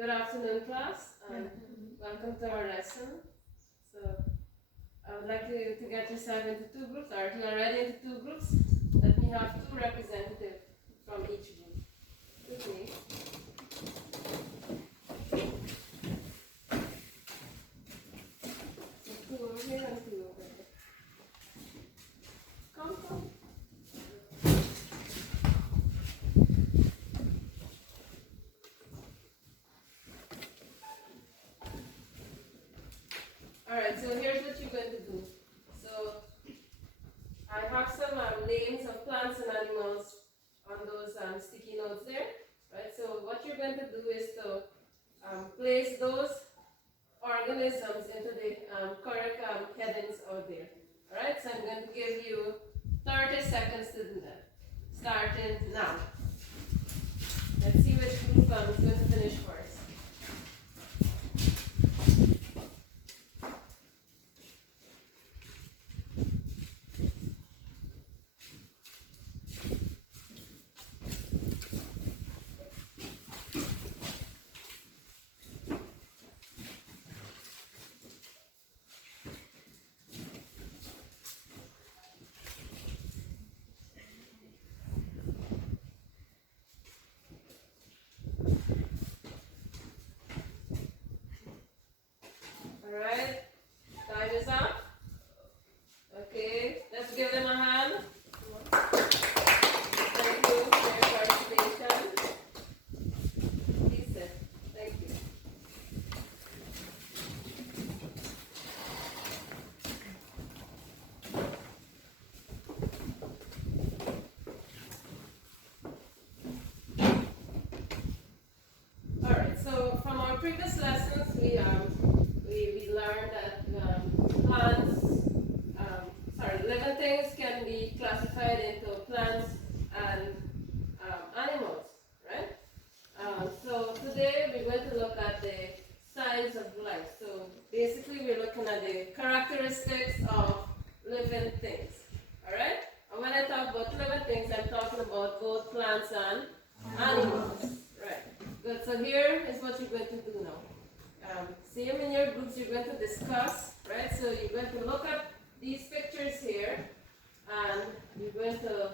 Good afternoon, class, and welcome to our lesson. So, I would like you to get yourself into two groups, or if you are already into two groups, let me have two representatives from each group. With me. Two over here and two over here. Come. Alright, so here's what you're going to do. So, I have some names of plants and animals on those sticky notes there. Right, so what you're going to do is to place those organisms into the correct headings out there. Alright, so I'm going to give you 30 seconds to do that. Starting now. Let's see which group is going to finish first. Alright, time is up. Okay, let's give them a hand. Thank you for your participation. Please sit. Thank you. Alright, so from our previous lessons, we learned that plants, living things can be classified into plants and animals, right? So today we're going to look at the signs of life. So basically we're looking at the characteristics of living things, alright? And when I talk about living things, I'm talking about both plants and animals, right? Good, so here is what you're going to do now. Same in your groups, you're going to discuss, right? So you're going to look at these pictures here, and you're going to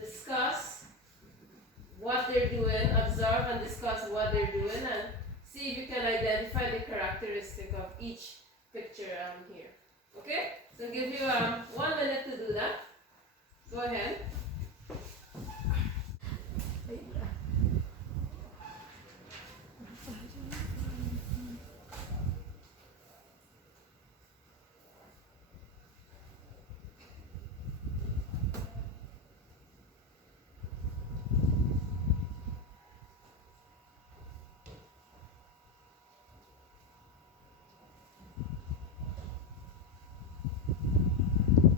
discuss what they're doing, observe and discuss what they're doing, and see if you can identify the characteristic of each picture here. Okay? So I'll give you 1 minute to do that. Go ahead.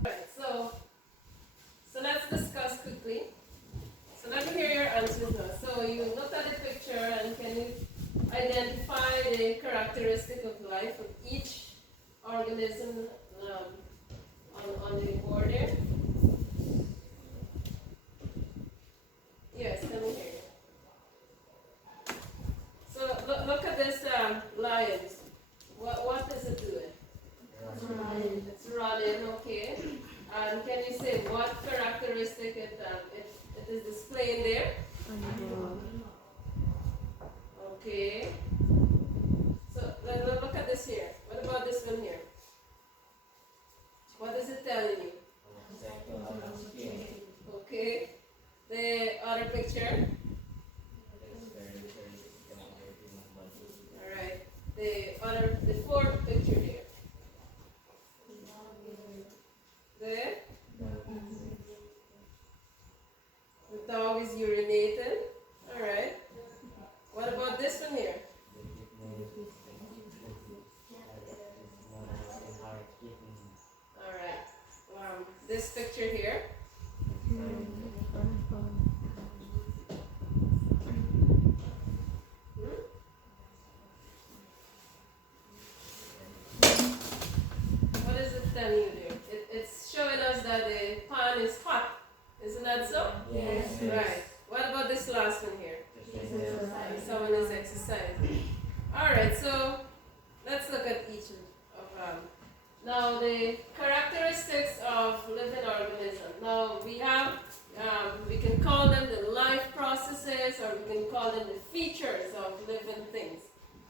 Alright, so let's discuss quickly. So let me hear your answers now. So you looked at the picture, and can you identify the characteristic of life of each organism on the board there? Yes, let me hear you. So look at this lion. What is it doing? It's running, okay. And can you say what characteristic it is displaying there? Okay. So look at this here. What about this one here? What is it telling you? Okay. The other picture? Alright. The fourth picture here. There. The dog is urinating. Alright. What about this one here? Alright. This picture here. What is it telling you there? It's showing us that the pan is hot. Isn't that so? Yes. Right. What about this last one here? Someone is exercising. Alright, so let's look at each of now the characteristics of living organisms. Now we have, we can call them the life processes, or we can call them the features of living things.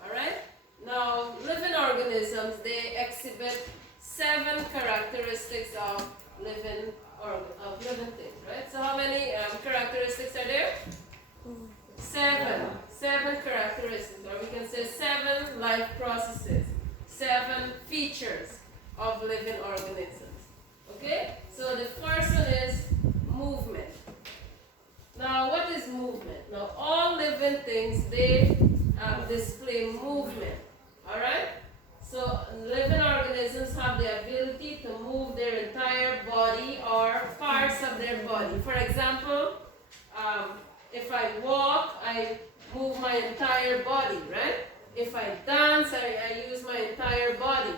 Alright? Now living organisms, they exhibit 7 characteristics of living things, right? So how many characteristics are there? 7. 7 characteristics, or we can say 7 life processes, 7 features of living organisms. Okay? So the first one is movement. Now what is movement? Now all living things, they display movement. Alright? So living organisms have the ability to move their entire body or parts of their body. For example, if I walk, I move my entire body, right? If I dance, I use my entire body,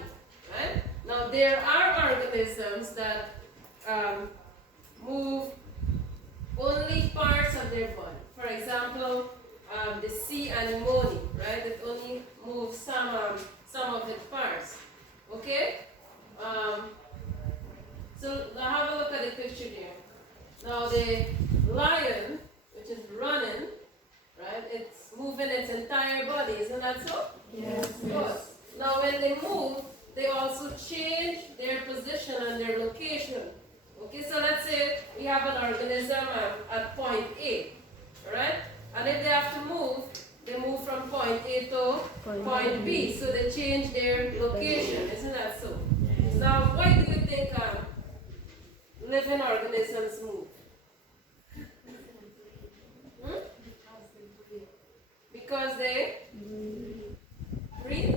right? Now there are organisms that move only parts of their body. For example, the sea anemone, right? It only moves some of its parts. Okay? So now have a look at the picture here. Now the lion, which is running, right? It's moving its entire body, isn't that so? Yes. Good. Now when they move, they also change their position and their location. Okay, so let's say we have an organism at point A, alright? And if they have to move, they move from point A to point B. So they change their location, isn't that so? Yes. Now, why do you think living organisms move? Hmm? Because they breathe?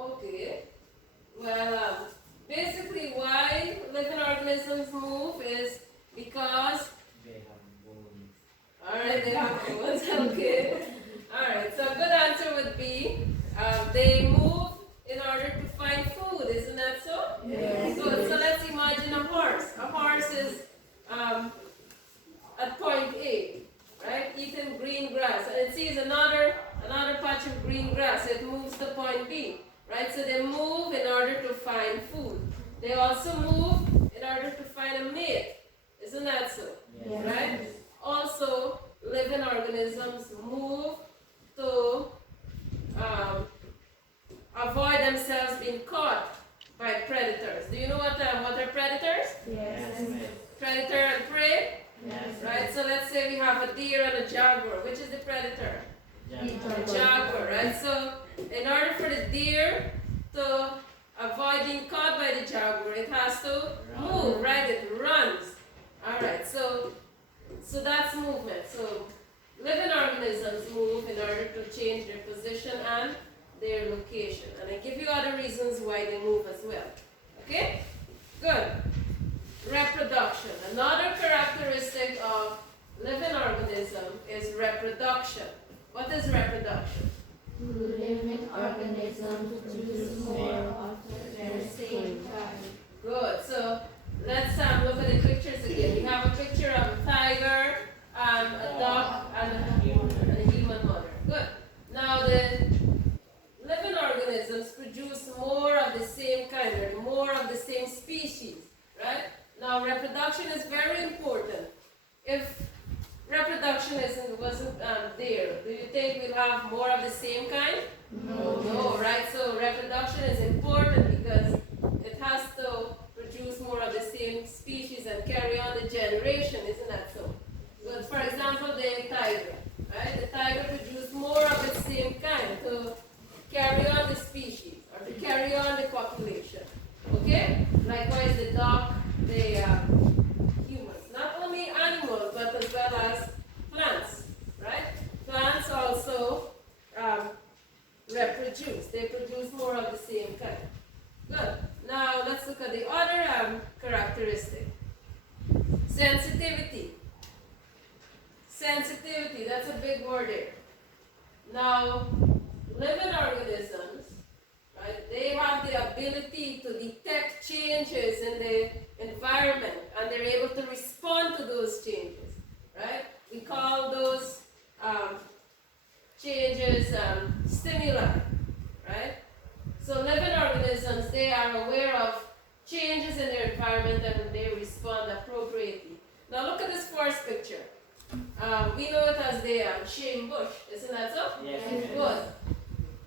Okay. Well, basically why living organisms move is because They have bones. alright, they have bones. Okay. Alright, so a good answer would be they move in order to find food, isn't that so? Yes. Good. So let's imagine a horse. A horse is at point A, right? Eating green grass. And it sees another patch of green grass. It moves to point B, right? So they move in order to find food. They also move in order to find a mate. Isn't that so? Yes. Right? Also, living organisms move to avoid themselves being caught by predators. Do you know what are predators? Yes. Predator and prey? Yes. Right? So let's say we have a deer and a jaguar. Which is the predator? The jaguar, right? So in order for the deer to avoid being caught by the jaguar, it has to move, right? It runs. Alright, so that's movement. So living organisms move in order to change their position and their location. And I give you other reasons why they move as well. Okay? Good. Reproduction. Another characteristic of living organism is reproduction. What is reproduction? Living organisms produce more of their same kind. Good. So let's look at the pictures again. You have a picture of a tiger, a duck, and a human mother. Good. Now the living organisms produce more of the same kind, or more of the same species, right? Now reproduction is very important. If reproduction wasn't there, do you think we'll have more of the same kind? No, right? So reproduction is important because it has to produce more of the same species and carry on the generation, isn't that so? But for example, the tiger, right? The tiger produces more of the same kind to carry on the species or to carry on the population. Okay? Likewise, the duck, the humans. Not only animals, but as well as plants, right? Plants also reproduce. They produce more of the same kind. Good. Now let's look at the other characteristic. Sensitivity. Sensitivity, that's a big word there. Now, living organisms, right, they have the ability to detect changes in the environment and they're able to respond to those changes, right? We call those changes stimuli, right? So living organisms, they are aware of changes in their environment and they respond appropriately. Now look at this first picture. We know it as the shame bush, isn't that so? Yes. Yes.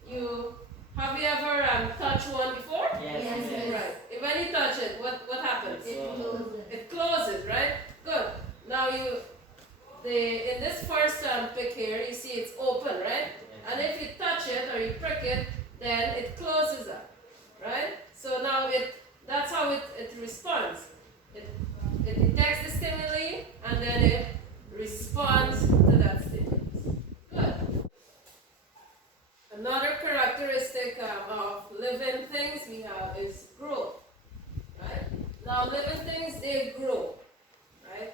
Good. Have you ever touched one before? Yes. Yes. Yes. Right. When you touch it, what happens? It closes. It closes, right? Good. Now in this first pic here, you see it's open, right? And if you touch it or you prick it, then it closes up, right? So now that's how it responds. It detects the stimuli and then it responds to that stimulus. Good. Another characteristic of living things we have is growth, right? Now living things, they grow, right?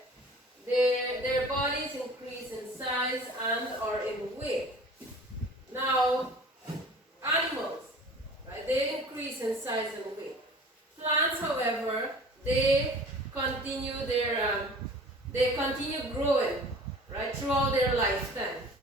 Their bodies increase in size and or in weight. Now, animals, right, they increase in size and weight. Plants, however, they continue growing, right, throughout their lifetime.